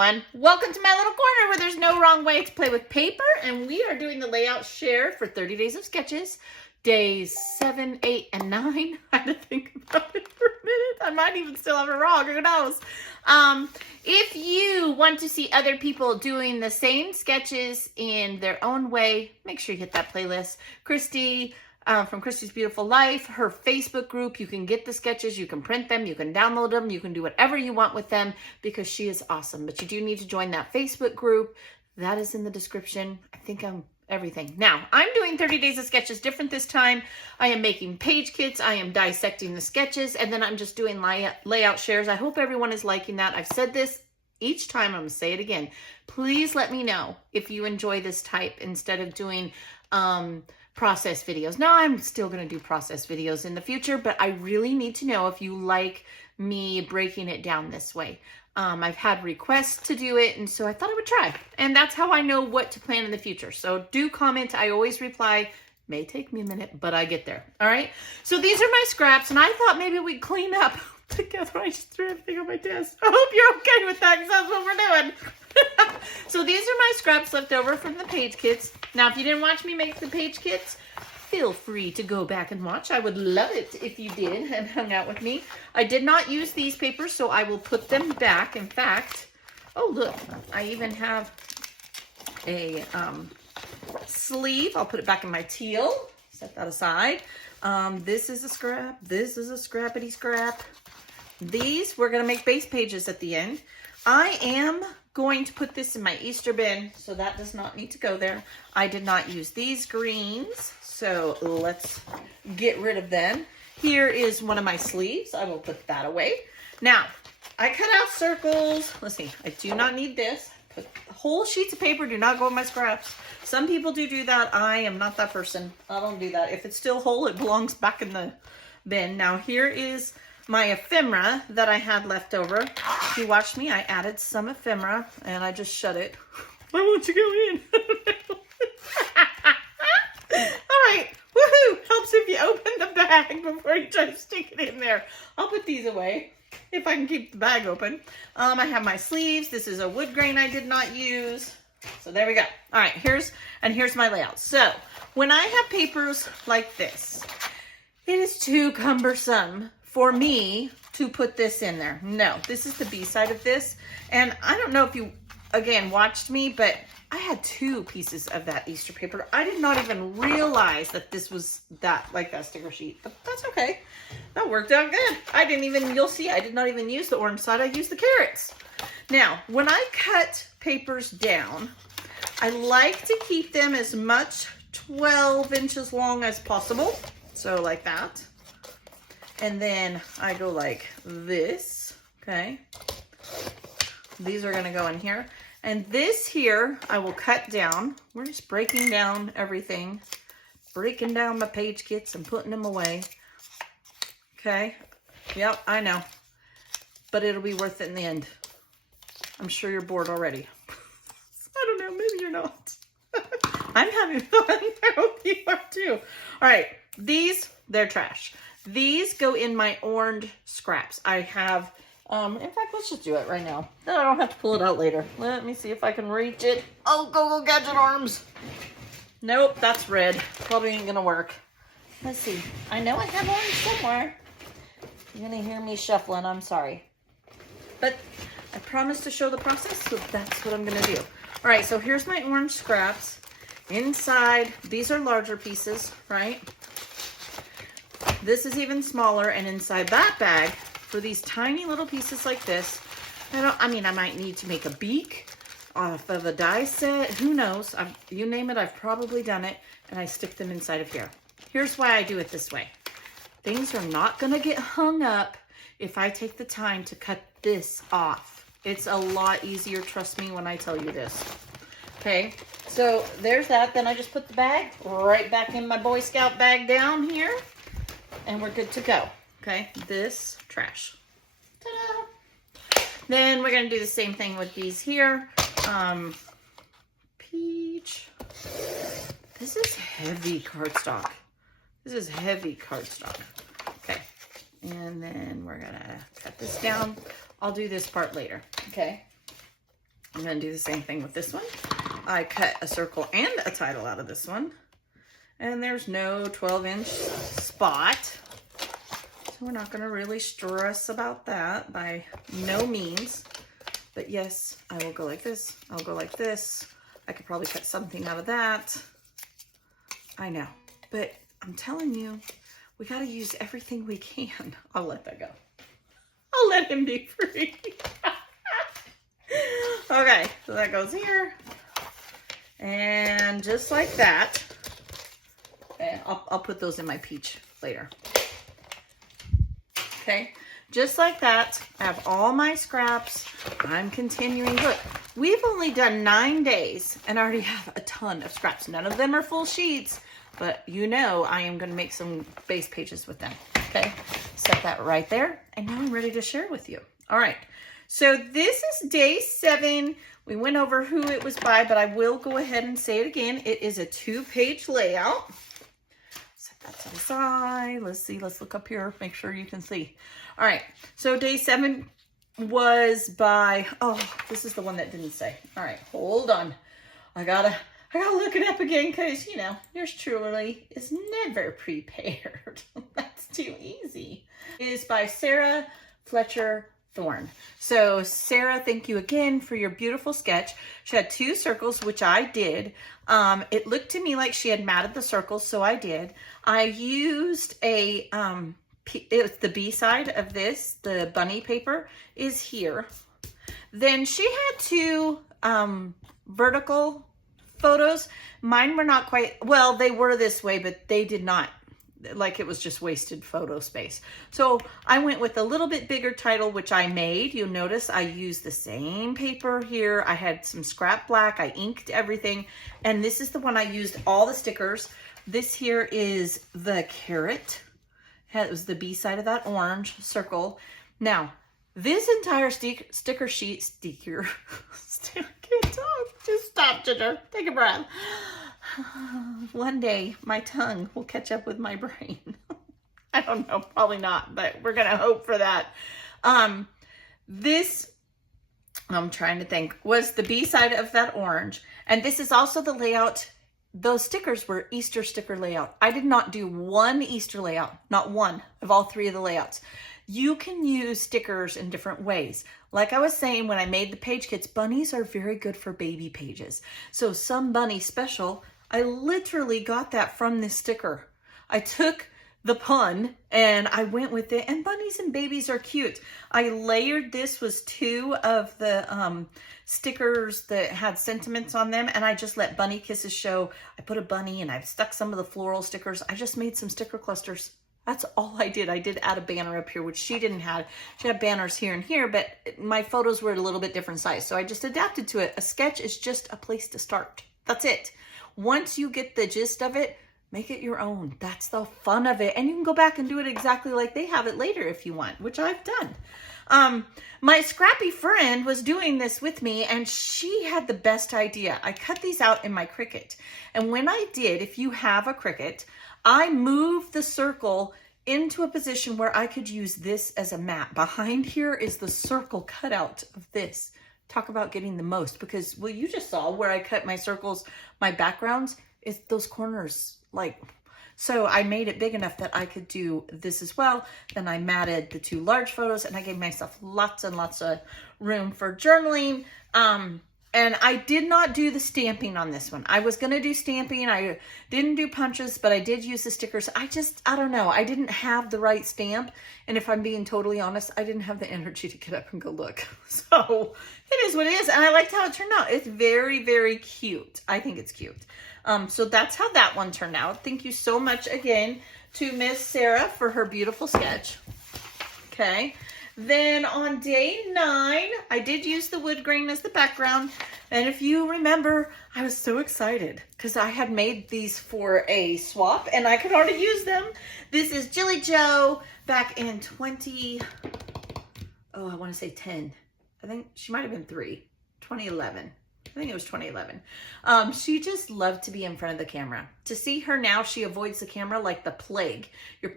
everyone. Welcome to my little corner where there's no wrong way to play with paper, and we are doing the layout share for 30 Days of Sketches, days 7, 8, and 9. I had to think about it for a minute. I might even still have it wrong, who knows? If you want to see other people doing the same sketches in their own way, make sure you hit that playlist. Christy, from Christy's Beautiful Life, her Facebook group, you can get the sketches, you can print them, you can download them, you can do whatever you want with them because she is awesome. But you do need to join that Facebook group. That is in the description. I think I'm everything. Now, I'm doing 30 Days of Sketches different this time. I am making page kits, I am dissecting the sketches, and then I'm just doing layout shares. I hope everyone is liking that. I've said this each time, I'm going to say it again. Please let me know if you enjoy this type instead of doing process videos. Now, I'm still going to do process videos in the future, but I really need to know if you like me breaking it down this way. I've had requests to do it, and so I thought I would try. And that's how I know what to plan in the future. So do comment. I always reply. May take me a minute, but I get there. All right. So these are my scraps, and I thought maybe we'd clean up together. I just threw everything on my desk. I hope you're okay with that, because that's what we're doing. So these are my scraps left over from the page kits. Now, if you didn't watch me make the page kits, feel free to go back and watch. I would love it if you did and hung out with me. I did not use these papers, so I will put them back. In fact, oh look, I even have a sleeve. I'll put it back in my teal. Set that aside. This is a scrap. This is a scrappity scrap. These, we're going to make base pages at the end. I am going to put this in my Easter bin, so that does not need to go there. I did not use these greens, so let's get rid of them. Here is one of my sleeves. I will put that away. Now, I cut out circles. Let's see. I do not need this. Put whole sheets of paper do not go in my scraps. Some people do that. I am not that person. I don't do that. If it's still whole, it belongs back in the bin. Now, here is my ephemera that I had left over. If you watched me, I added some ephemera and I just shut it. Why won't you go in? All right, woohoo! Helps if you open the bag before you try to stick it in there. I'll put these away if I can keep the bag open. I have my sleeves. This is a wood grain I did not use. So there we go. All right, here's my layout. So when I have papers like this, it is too cumbersome for me to put this in there. No, this is the B side of this. And I don't know if you, again, watched me, but I had 2 pieces of that Easter paper. I did not even realize that this was that sticker sheet, but that's okay. That worked out good. I didn't even, you'll see, I did not even use the orange side. I used the carrots. Now, when I cut papers down, I like to keep them as much 12 inches long as possible. So like that. And then I go like this, okay? These are gonna go in here. And this here, I will cut down. We're just breaking down everything. Breaking down my page kits and putting them away. Okay, yep, I know. But it'll be worth it in the end. I'm sure you're bored already. I don't know, maybe you're not. I'm having fun, I hope you are too. All right, these, they're trash. These go in my orange scraps. I have, in fact, let's just do it right now. Then I don't have to pull it out later. Let me see if I can reach it. Oh, go gadget arms. Nope, that's red. Probably ain't gonna work. Let's see. I know I have orange somewhere. You're gonna hear me shuffling, I'm sorry. But I promised to show the process, so that's what I'm gonna do. All right, so here's my orange scraps. Inside, these are larger pieces, right? This is even smaller, and inside that bag, for these tiny little pieces like this, I might need to make a beak off of a die set. Who knows? You name it, I've probably done it, and I stick them inside of here. Here's why I do it this way. Things are not going to get hung up if I take the time to cut this off. It's a lot easier, trust me when I tell you this. Okay, so there's that. Then I just put the bag right back in my Boy Scout bag down here. And we're good to go. Okay, this trash. Ta-da! Then we're gonna do the same thing with these here. Peach. This is heavy cardstock. This is heavy cardstock. Okay, and then we're gonna cut this down. I'll do this part later. Okay. I'm going to do the same thing with this one. I cut a circle and a title out of this one. And there's no 12-inch spot. So we're not going to really stress about that by no means. But yes, I will go like this. I'll go like this. I could probably cut something out of that. I know. But I'm telling you, we got to use everything we can. I'll let that go. I'll let him be free. Okay, so that goes here. And just like that. And I'll put those in my peach later. Okay, just like that. I have all my scraps. I'm continuing. Look, we've only done 9 days and I already have a ton of scraps. None of them are full sheets, but you know I am going to make some base pages with them. Okay, set that right there. And now I'm ready to share with you. All right. So this is day 7. We went over who it was by, but I will go ahead and say it again. It is a 2-page layout. Set that to the side. Let's see. Let's look up here. Make sure you can see. All right. So day 7 was by, oh, this is the one that didn't say. All right. Hold on. I gotta look it up again because, you know, yours truly is never prepared. That's too easy. It is by Sarah Fletcher Thorne. So Sarah, thank you again for your beautiful sketch. She had 2 circles, which I did. It looked to me like she had matted the circles, so I did. I used a, it's the B side of this, the bunny paper is here. Then she had 2 vertical photos. Mine were not quite, well, they were this way, but they did not, like it was just wasted photo space. So I went with a little bit bigger title, which I made. You'll notice I used the same paper here. I had some scrap black. I inked everything. And this is the one I used all the stickers. This here is the carrot. It was the B side of that orange circle. Now, this entire sticker sheet, I can't talk. Just stop, Ginger. Take a breath. One day, my tongue will catch up with my brain. I don't know, probably not, but we're going to hope for that. This, I'm trying to think, was the B side of that orange. And this is also the layout. Those stickers were Easter sticker layout. I did not do one Easter layout, not one of all 3 of the layouts. You can use stickers in different ways. Like I was saying, when I made the page kits, bunnies are very good for baby pages. So Some Bunny Special, I literally got that from this sticker. I took the pun and I went with it, and bunnies and babies are cute. I layered this was 2 of the stickers that had sentiments on them, and I just let bunny kisses show. I put a bunny and I've stuck some of the floral stickers. I just made some sticker clusters. That's all I did. I did add a banner up here, which she didn't have. She had banners here and here, but my photos were a little bit different size. So I just adapted to it. A sketch is just a place to start. That's it. Once you get the gist of it, make it your own. That's the fun of it. And you can go back and do it exactly like they have it later if you want, which I've done. My scrappy friend was doing this with me, and she had the best idea. I cut these out in my Cricut. And when I did, if you have a Cricut, I moved the circle into a position where I could use this as a mat. Behind here is the circle cutout of this. Talk about getting the most, because, well, you just saw where I cut my circles, my backgrounds, is those corners, like, so I made it big enough that I could do this as well. Then I matted the 2 large photos, and I gave myself lots and lots of room for journaling. And I did not do the stamping on this one. I was going to do stamping. I didn't do punches, but I did use the stickers. I don't know. I didn't have the right stamp. And if I'm being totally honest, I didn't have the energy to get up and go look. So it is what it is. And I liked how it turned out. It's very, very cute. I think it's cute. So that's how that one turned out. Thank you so much again to Miss Sarah for her beautiful sketch. Okay. Then on day 9, I did use the wood grain as the background. And if you remember, I was so excited because I had made these for a swap and I could already use them. This is Jilly Joe back in 10. I think she might have been 2011. I think it was 2011. She just loved to be in front of the camera. To see her now, she avoids the camera like the plague.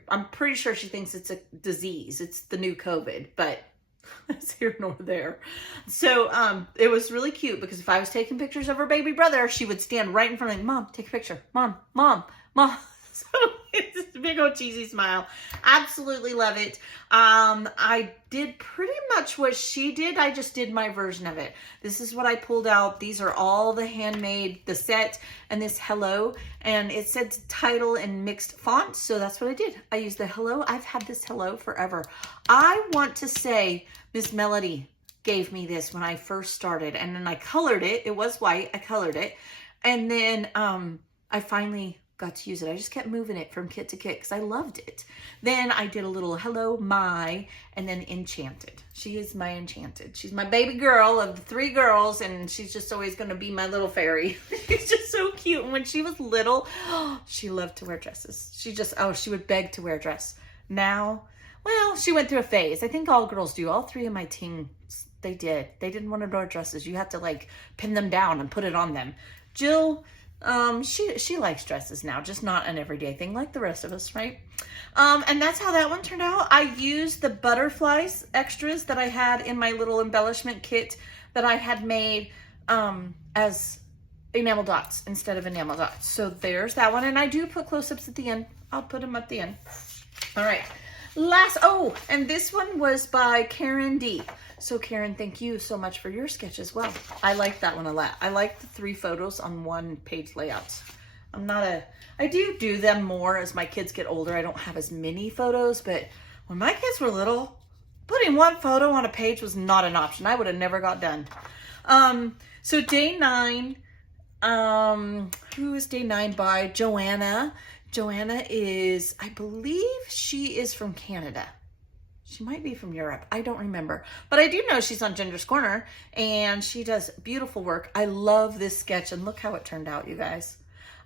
I'm pretty sure she thinks it's a disease. It's the new COVID, but It's here nor there. So it was really cute because if I was taking pictures of her baby brother, she would stand right in front of me. Mom, take a picture. Mom, mom, mom. So it's this big old cheesy smile. Absolutely love it. I did pretty much what she did. I just did my version of it. This is what I pulled out. These are all the handmade, the set and this hello. And it said title in mixed fonts. So that's what I did. I used the hello. I've had this hello forever. I want to say Miss Melody gave me this when I first started. And then I colored it. It was white. I colored it. And then I finally got to use it. I just kept moving it from kit to kit because I loved it. Then I did a little hello, my, and then enchanted. She is my enchanted. She's my baby girl of the 3 girls, and she's just always going to be my little fairy. She's just so cute. And when she was little, she loved to wear dresses. She would beg to wear a dress. Now, well, she went through a phase. I think all girls do. All 3 of my teens, they did. They didn't want to wear dresses. You have to like pin them down and put it on them. Jill, she likes dresses now, just not an everyday thing like the rest of us, right? And that's how that one turned out. I used the butterflies extras that I had in my little embellishment kit that I had made as enamel dots instead of enamel dots. So there's that one. And I do put close-ups at the end. I'll put them at the end. All right. And this one was by Karen D. So Karen, thank you so much for your sketch as well. I like that one a lot. I like the 3 photos on 1 page layouts. I do them more as my kids get older. I don't have as many photos, but when my kids were little, putting 1 photo on a page was not an option. I would have never got done. So day 9, who is day 9 by? Joanna. Joanna is, I believe she is from Canada. She might be from Europe. I don't remember. But I do know she's on Ginger's Corner and she does beautiful work. I love this sketch and look how it turned out, you guys.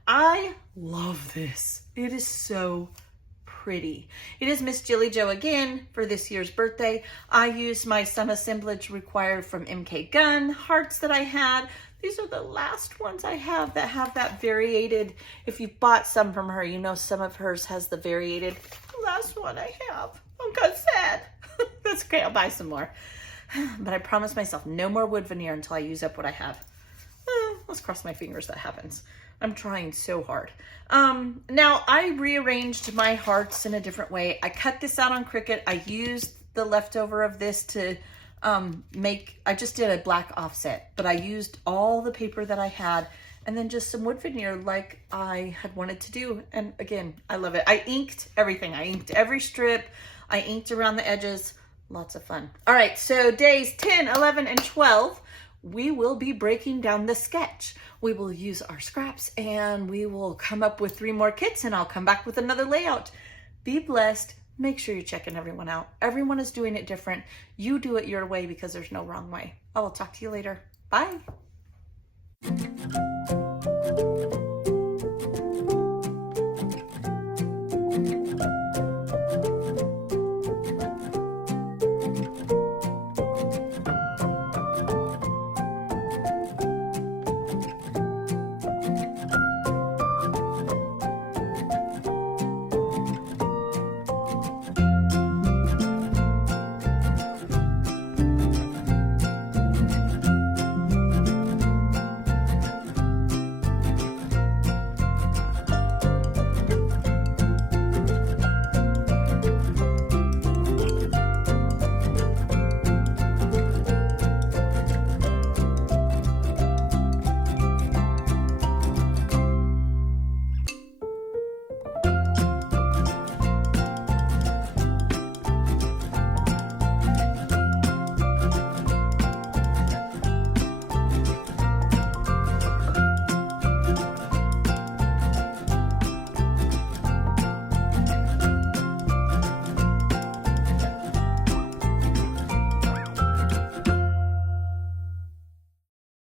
I love this. It is so pretty. It is Miss Jilly Joe again for this year's birthday. I used my some assemblage required from MK Gun hearts that I had. These are the last ones I have that have that variated. If you bought some from her, you know some of hers has the variated. The last one I have. I'm kind of sad. That's okay, I'll buy some more. But I promised myself no more wood veneer until I use up what I have. Let's cross my fingers that happens. I'm trying so hard. Now I rearranged my hearts in a different way. I cut this out on Cricut. I used the leftover of this to I just did a black offset, but I used all the paper that I had and then just some wood veneer like I had wanted to do. And again, I love it. I inked everything. I inked every strip. I inked around the edges. Lots of fun. All right, so days 10, 11, and 12, we will be breaking down the sketch. We will use our scraps and we will come up with 3 more kits and I'll come back with another layout. Be blessed. Make sure you're checking everyone out. Everyone is doing it different. You do it your way because there's no wrong way. I will talk to you later. Bye.